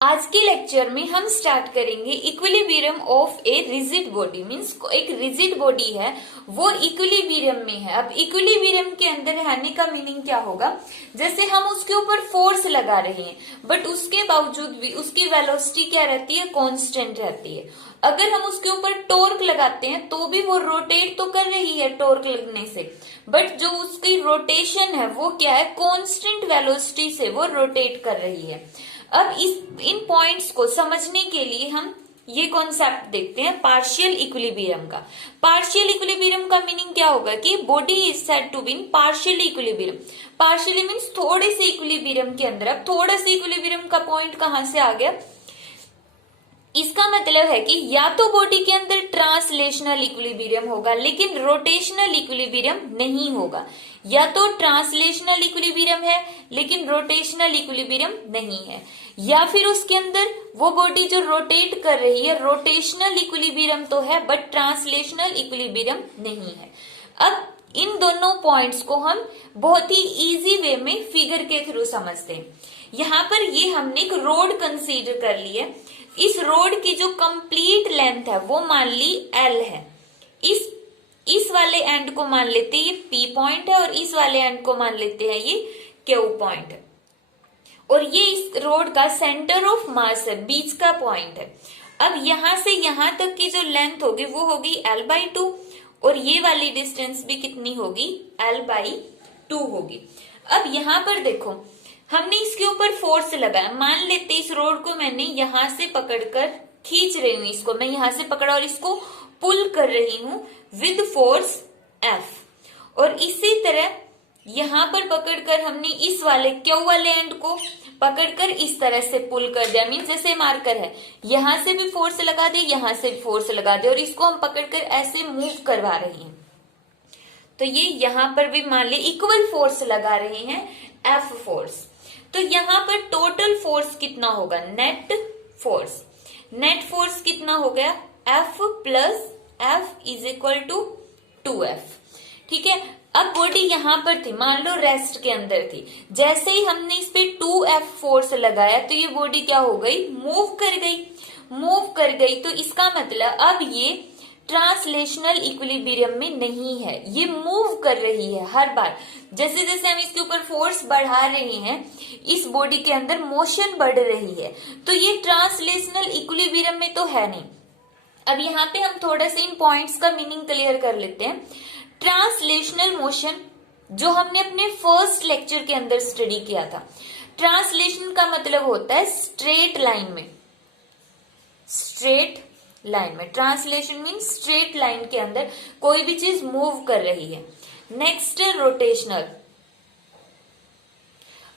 आज के लेक्चर में हम स्टार्ट करेंगे equilibrium of a rigid body. Means एक रिजिड बॉडी है वो इक्विलिब्रियम में है। अब इक्विलिब्रियम के अंदर रहने का मीनिंग क्या होगा, जैसे हम उसके ऊपर फोर्स लगा रहे हैं बट उसके बावजूद भी उसकी वेलोसिटी क्या रहती है, कांस्टेंट रहती है। अगर हम उसके ऊपर टॉर्क लगाते हैं तो भी वो रोटेट तो कर रही है टॉर्क लगने से, बट जो उसकी रोटेशन है वो क्या है, कांस्टेंट वेलोसिटी से वो रोटेट कर रही है। अब इन पॉइंट्स को समझने के लिए हम ये कॉन्सेप्ट देखते हैं पार्शियल इक्विलिब्रियम का। पार्शियल इक्विलिब्रियम का मीनिंग क्या होगा कि body is said to be in partial equilibrium. Partially means थोड़े से इक्विलिब्रियम के अंदर। अब थोड़ा से इक्विलिब्रियम का पॉइंट कहां से आ गया, इसका मतलब है कि या तो बॉडी के अंदर ट्रांसलेशनल इक्विलिब्रियम होगा लेकिन रोटेशनल इक्विलिब्रियम नहीं होगा, या तो ट्रांसलेशनल इक्विलिब्रियम है लेकिन रोटेशनल इक्विलिब्रियम नहीं है, या फिर उसके अंदर वो बॉडी जो रोटेट कर रही है रोटेशनल इक्विलिब्रियम तो है बट ट्रांसलेशनल इक्विलिब्रियम नहीं है। अब इन दोनों पॉइंट्स को हम बहुत ही इजी वे में फिगर के थ्रू समझते हैं। यहाँ पर ये हमने एक रोड कंसीडर कर ली है। इस रोड की जो कंप्लीट लेंथ है वो मान ली L है। इस वाले एंड को मान लेते हैं ये P पॉइंट है और इस वाले एंड को मान लेते हैं ये Q पॉइंट है, और ये इस रोड का सेंटर ऑफ मास है, बीच का पॉइंट है। अब यहां से यहां तक की जो लेंथ होगी वो होगी L/2 और ये वाली डिस्टेंस भी कितनी होगी, L/2 होगी। अब यहां पर देखो हमने इसके ऊपर फोर्स लगाया, मान लेते इस रोड को मैंने यहां से पकड़कर खींच रही हूं, इसको मैं यहां से पकड़ा और इसको पुल कर रही हूं विद फोर्स F, और इसी तरह यहां पर पकड़कर हमने इस वाले Q वाले एंड को पकड़कर इस तरह से पुल कर दिया। मीन जैसे मार्कर है, यहां से भी फोर्स लगा दे, यहां से भी फोर्स लगा दे, और इसको हम पकड़कर ऐसे मूव करवा रहे हैं। तो ये यहां पर भी मान ले इक्वल फोर्स लगा रहे हैं, F फोर्स। तो यहाँ पर टोटल फोर्स कितना होगा, नेट फोर्स कितना हो गया, F plus F is equal to 2F। ठीक है। अब बॉडी यहाँ पर थी, मान लो रेस्ट के अंदर थी, जैसे ही हमने इस पे 2F फोर्स लगाया तो ये बॉडी क्या हो गई, मूव कर गई। तो इसका मतलब अब ये ट्रांसलेशनल इक्विलिब्रियम में नहीं है, ये मूव कर रही है हर बार। जैसे जैसे हम इसके ऊपर फोर्स बढ़ा रहे हैं इस बॉडी के अंदर मोशन बढ़ रही है, तो ये ट्रांसलेशनल इक्विलिब्रियम में तो है नहीं। अब यहाँ पे हम थोड़ा सा इन पॉइंट्स का मीनिंग क्लियर कर लेते हैं। ट्रांसलेशनल मोशन जो हमने अपने फर्स्ट लेक्चर के अंदर स्टडी किया था, ट्रांसलेशन का मतलब होता है स्ट्रेट लाइन में। ट्रांसलेशन मीन स्ट्रेट लाइन के अंदर कोई भी चीज मूव कर रही है। नेक्स्ट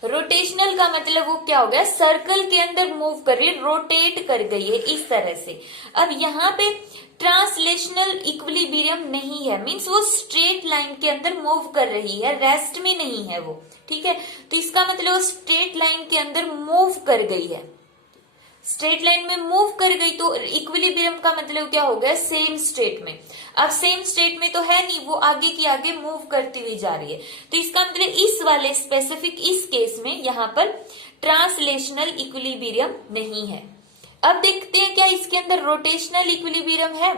रोटेशनल का मतलब वो क्या हो गया, सर्कल के अंदर मूव कर रही है, रोटेट कर गई है इस तरह से। अब यहाँ पे ट्रांसलेशनल इक्विलिब्रियम नहीं है, मीन्स वो स्ट्रेट लाइन के अंदर मूव कर रही है, रेस्ट में नहीं है वो। ठीक है, तो इसका मतलब वो स्ट्रेट लाइन के अंदर मूव कर गई है, स्ट्रेट लाइन में मूव कर गई। तो इक्विलिब्रियम का मतलब क्या हो गया, सेम स्टेट में। अब सेम स्टेट में तो है नहीं, वो आगे की आगे मूव करती हुई जा रही है। तो इसका मतलब इस वाले स्पेसिफिक इस केस में यहाँ पर ट्रांसलेशनल इक्विलिब्रियम नहीं है। अब देखते हैं क्या इसके अंदर रोटेशनल इक्विलिब्रियम है।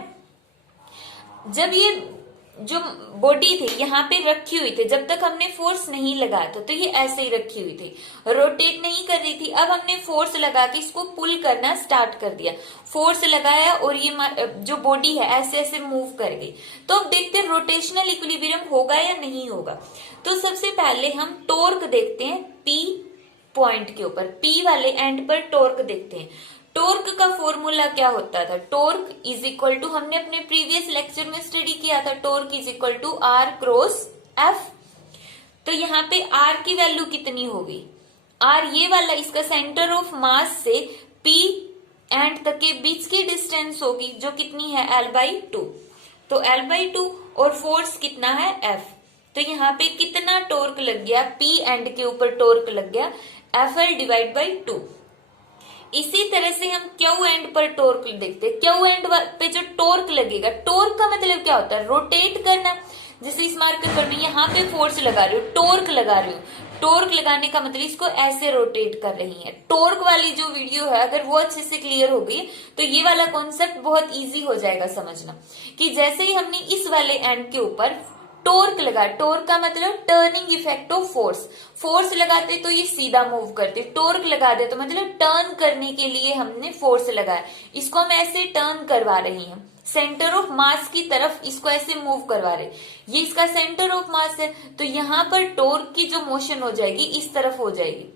जब ये जो बॉडी थी यहाँ पे रखी हुई थी, जब तक हमने फोर्स नहीं लगाया था तो ये ऐसे ही रखी हुई थी, रोटेट नहीं कर रही थी। अब हमने फोर्स लगा के इसको पुल करना स्टार्ट कर दिया, फोर्स लगाया और ये जो बॉडी है ऐसे ऐसे मूव कर गई। तो अब देखते हैं रोटेशनल इक्विलिब्रियम होगा या नहीं होगा। तो सबसे पहले हम टॉर्क देखते हैं, P पॉइंट के ऊपर, P वाले एंड पर टॉर्क देखते हैं। टॉर्क का फॉर्मूला क्या होता था, टॉर्क इज इक्वल टू, हमने अपने प्रीवियस लेक्चर में स्टडी किया था, torque is equal to R cross F। तो यहाँ पे R की वैल्यू कितनी होगी, R ये वाला इसका सेंटर ऑफ मास से P एंड तक के बीच की डिस्टेंस होगी जो कितनी है, L/2। तो L/2 और फोर्स कितना है, F। तो यहाँ पे कितना टॉर्क लग गया, P एंड के ऊपर टॉर्क लग गया FL/2। इसी तरह से हम Q एंड पर टॉर्क देखते हैं। Q एंड पे जो टॉर्क लगेगा, टॉर्क का मतलब क्या होता है, रोटेट करना। जैसे इस मार्कर पर मैं यहाँ पे फोर्स लगा रही हूँ, टॉर्क लगा रही हूँ, टॉर्क लगाने का मतलब इसको ऐसे रोटेट कर रही है। टॉर्क वाली जो वीडियो है अगर वो अच्छे से क्लियर हो गई तो ये वाला कॉन्सेप्ट बहुत इजी हो जाएगा समझना, कि जैसे ही हमने इस वाले एंड के ऊपर टॉर्क लगा, टॉर्क का मतलब turning effect of force, force लगाते तो ये सीधा मूव करते, टॉर्क लगा दे तो मतलब टर्न करने के लिए हमने फोर्स लगाया, इसको हम ऐसे टर्न करवा रही हैं, सेंटर ऑफ मास की तरफ इसको ऐसे मूव करवा रहे, ये इसका सेंटर ऑफ मास है, तो यहाँ पर टॉर्क की जो मोशन हो जाएगी इस तरफ हो जाएगी,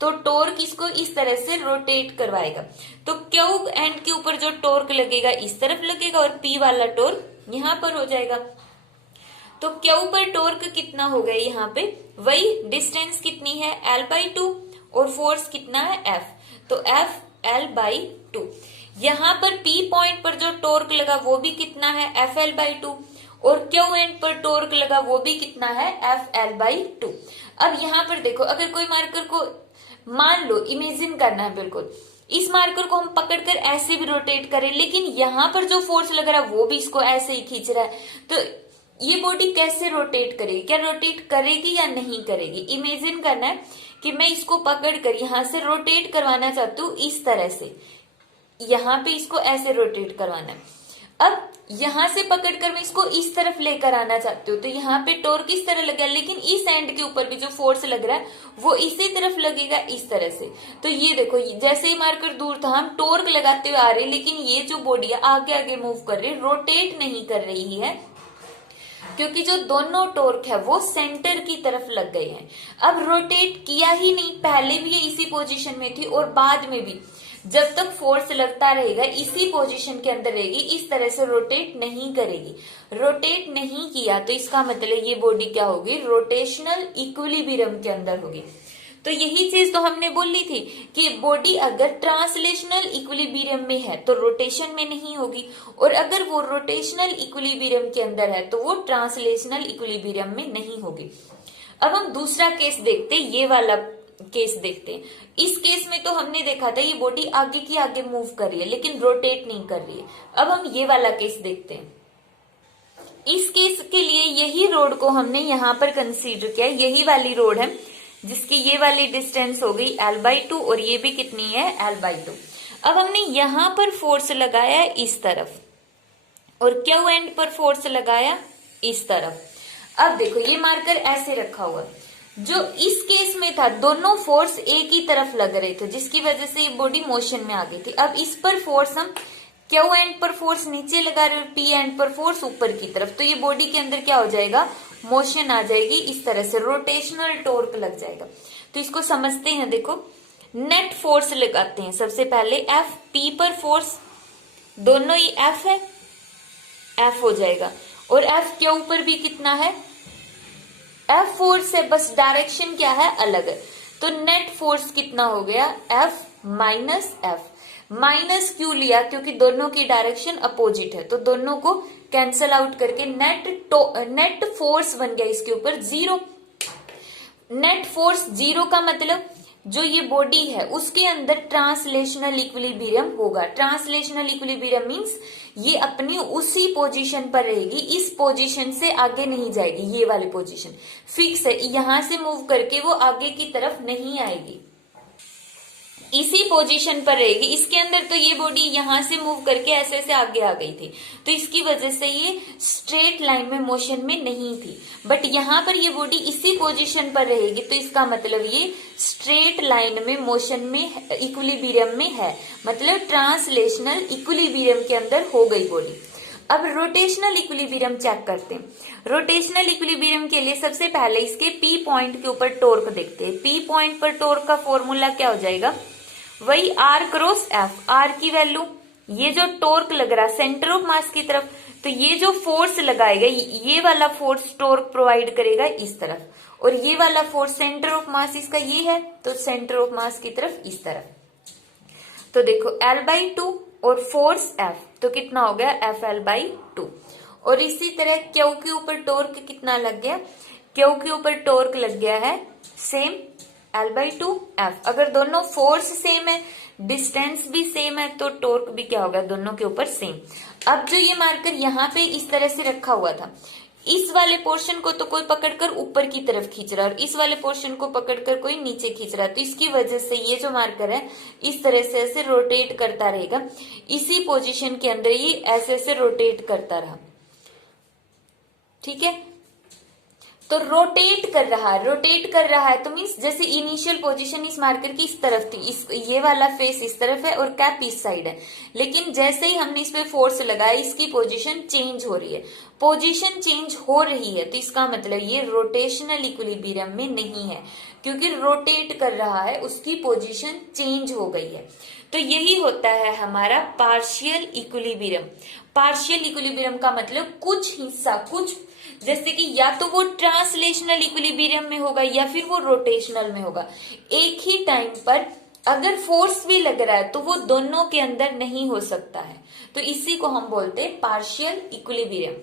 तो टॉर्क इसको इस तरह से रोटेट करवाएगा। तो क्यू एंड के ऊपर जो टॉर्क लगेगा इस तरफ लगेगा और पी वाला टॉर्क यहाँ पर हो जाएगा। तो क्यू पर टॉर्क कितना हो गया यहाँ पे, वही डिस्टेंस कितनी है L/2 और फोर्स कितना है F, तो F L/2। यहाँ पर P पॉइंट पर जो टॉर्क लगा वो भी कितना है F L/2 और क्यू एंड पर टॉर्क लगा वो भी कितना है F L/2। अब यहाँ पर देखो, अगर कोई मार्कर को मान लो इमेजिन करना है, बिल्कुल इस मार्कर को हम पकड़कर ऐसे भी रोटेट करें, लेकिन यहाँ पर जो फोर्स लग रहा है वो भी इसको ऐसे ही खींच रहा है, तो ये बॉडी कैसे रोटेट करेगी, क्या रोटेट करेगी या नहीं करेगी। इमेजिन करना है कि मैं इसको पकड़कर यहाँ से रोटेट करवाना चाहती हूँ इस तरह से, यहाँ पे इसको ऐसे रोटेट करवाना है। अब यहाँ से पकड़कर मैं इसको इस तरफ लेकर आना चाहती हूँ, तो यहाँ पे टॉर्क इस तरह लगा, लेकिन इस एंड के ऊपर भी जो फोर्स लग रहा है वो इसी तरफ लगेगा इस तरह से। तो ये देखो, जैसे ही मार्कर दूर था हम टॉर्क लगाते हुए आ रहे, लेकिन ये जो बॉडी है आगे आगे मूव कर रही है, रोटेट नहीं कर रही है, क्योंकि जो दोनों टॉर्क है वो सेंटर की तरफ लग गए हैं। अब रोटेट किया ही नहीं, पहले भी ये इसी पोजीशन में थी और बाद में भी जब तक फोर्स लगता रहेगा इसी पोजीशन के अंदर रहेगी, इस तरह से रोटेट नहीं करेगी। रोटेट नहीं किया तो इसका मतलब ये बॉडी क्या होगी, रोटेशनल इक्विलिब्रियम के अंदर होगी। तो यही चीज तो हमने बोली थी कि बॉडी अगर ट्रांसलेशनल इक्विलिब्रियम में है तो रोटेशन में नहीं होगी, और अगर वो रोटेशनल इक्विलिब्रियम के अंदर है तो वो ट्रांसलेशनल इक्विलिब्रियम में नहीं होगी। अब हम दूसरा केस देखते हैं, ये वाला केस देखते हैं। इस केस में तो हमने देखा था ये बॉडी आगे की आगे मूव कर रही है लेकिन रोटेट नहीं कर रही है। अब हम ये वाला केस देखते हैं। इस केस के लिए यही रोड को हमने यहाँ पर कंसीडर किया, यही वाली रोड है जिसकी ये वाली डिस्टेंस हो गई L/2 और ये भी कितनी है L/2। अब हमने यहाँ पर फोर्स लगाया इस तरफ और क्यू एंड पर फोर्स लगाया इस तरफ। अब देखो ये मार्कर ऐसे रखा हुआ, जो इस केस में था दोनों फोर्स एक ही तरफ लग रहे थे जिसकी वजह से ये बॉडी मोशन में आ गई थी। अब इस पर फोर्स हम क्यू एंड पर फोर्स नीचे लगा रहे और पी एंड पर फोर्स ऊपर की तरफ, तो ये बॉडी के अंदर क्या हो जाएगा, मोशन आ जाएगी, इस तरह से रोटेशनल टॉर्क लग जाएगा। तो इसको समझते हैं, देखो नेट फोर्स लगाते हैं। सबसे पहले F P पर फोर्स, दोनों ही F है, F हो जाएगा, और F के ऊपर भी कितना है F फोर्स है, बस डायरेक्शन क्या है अलग है। तो नेट फोर्स कितना हो गया F माइनस F। माइनस क्यों लिया, क्योंकि दोनों की डायरेक्शन अपोजिट है, तो दोनों को कैंसल आउट करके नेट फोर्स बन गया इसके ऊपर 0। नेट फोर्स 0 का मतलब जो ये बॉडी है उसके अंदर ट्रांसलेशनल इक्विलिब्रियम होगा। ट्रांसलेशनल इक्विलिब्रियम मींस ये अपनी उसी पोजीशन पर रहेगी, इस पोजीशन से आगे नहीं जाएगी, ये वाली पोजीशन फिक्स है, यहां से मूव करके वो आगे की तरफ नहीं आएगी, इसी पोजीशन पर रहेगी। इसके अंदर तो ये बॉडी यहां से मूव करके ऐसे ऐसे आगे आ गई थी, तो इसकी वजह से ये स्ट्रेट लाइन में मोशन में नहीं थी, बट यहाँ पर ये बॉडी इसी पोजीशन पर रहेगी, तो इसका मतलब ये स्ट्रेट लाइन में मोशन में इक्विलिब्रियम में है, मतलब ट्रांसलेशनल इक्विलिब्रियम के अंदर हो गई बॉडी। अब रोटेशनल इक्विलिब्रियम चेक करते हैं। रोटेशनल इक्विलिब्रियम के लिए सबसे पहले इसके P पॉइंट के ऊपर टॉर्क देखते हैं। P पॉइंट पर टॉर्क का फॉर्मूला क्या हो जाएगा, वही R क्रॉस F। R की वैल्यू, ये जो टॉर्क लग रहा है सेंटर ऑफ मास की तरफ, तो ये जो फोर्स लगाएगा ये वाला फोर्स टॉर्क प्रोवाइड करेगा इस तरफ, और ये वाला फोर्स सेंटर ऑफ मास इसका ये है, तो सेंटर ऑफ मास की तरफ इस तरफ। तो देखो L/2 और फोर्स F, तो कितना हो गया F L/2। और इसी तरह क्यू के ऊपर टॉर्क कितना लग गया, क्यू के ऊपर टॉर्क लग गया है सेम L/2 F। अगर दोनों फोर्स सेम है, डिस्टेंस भी सेम है, तो टॉर्क भी क्या होगा दोनों के ऊपर सेम। अब जो ये मार्कर यहाँ पे इस तरह से रखा हुआ था, इस वाले पोर्शन को तो कोई पकड़कर ऊपर की तरफ खींच रहा है और इस वाले पोर्शन को पकड़कर कोई नीचे खींच रहा है, तो इसकी वजह से ये जो मार्कर है इस तरह से ऐसे रोटेट करता रहेगा, इसी पोजीशन के अंदर ये ऐसे ऐसे रोटेट करता रहा। ठीक है, तो रोटेट कर रहा है तो मीन्स जैसे इनिशियल पोजीशन इस मार्कर की इस तरफ थी, इस ये वाला फेस इस तरफ है और कैप इस साइड है, लेकिन जैसे ही हमने इस पे फोर्स लगाया इसकी पोजीशन चेंज हो रही है। पोजीशन चेंज हो रही है तो इसका मतलब ये रोटेशनल इक्विलिब्रियम में नहीं है, क्योंकि रोटेट कर रहा है, उसकी पोजीशन चेंज हो गई है। तो यही होता है हमारा पार्शियल इक्विलिब्रियम। पार्शियल इक्विलिब्रियम का मतलब कुछ हिस्सा, कुछ जैसे कि या तो वो ट्रांसलेशनल इक्विलिब्रियम में होगा या फिर वो रोटेशनल में होगा। एक ही टाइम पर अगर फोर्स भी लग रहा है तो वो दोनों के अंदर नहीं हो सकता है, तो इसी को हम बोलते हैं पार्शियल इक्विलिब्रियम।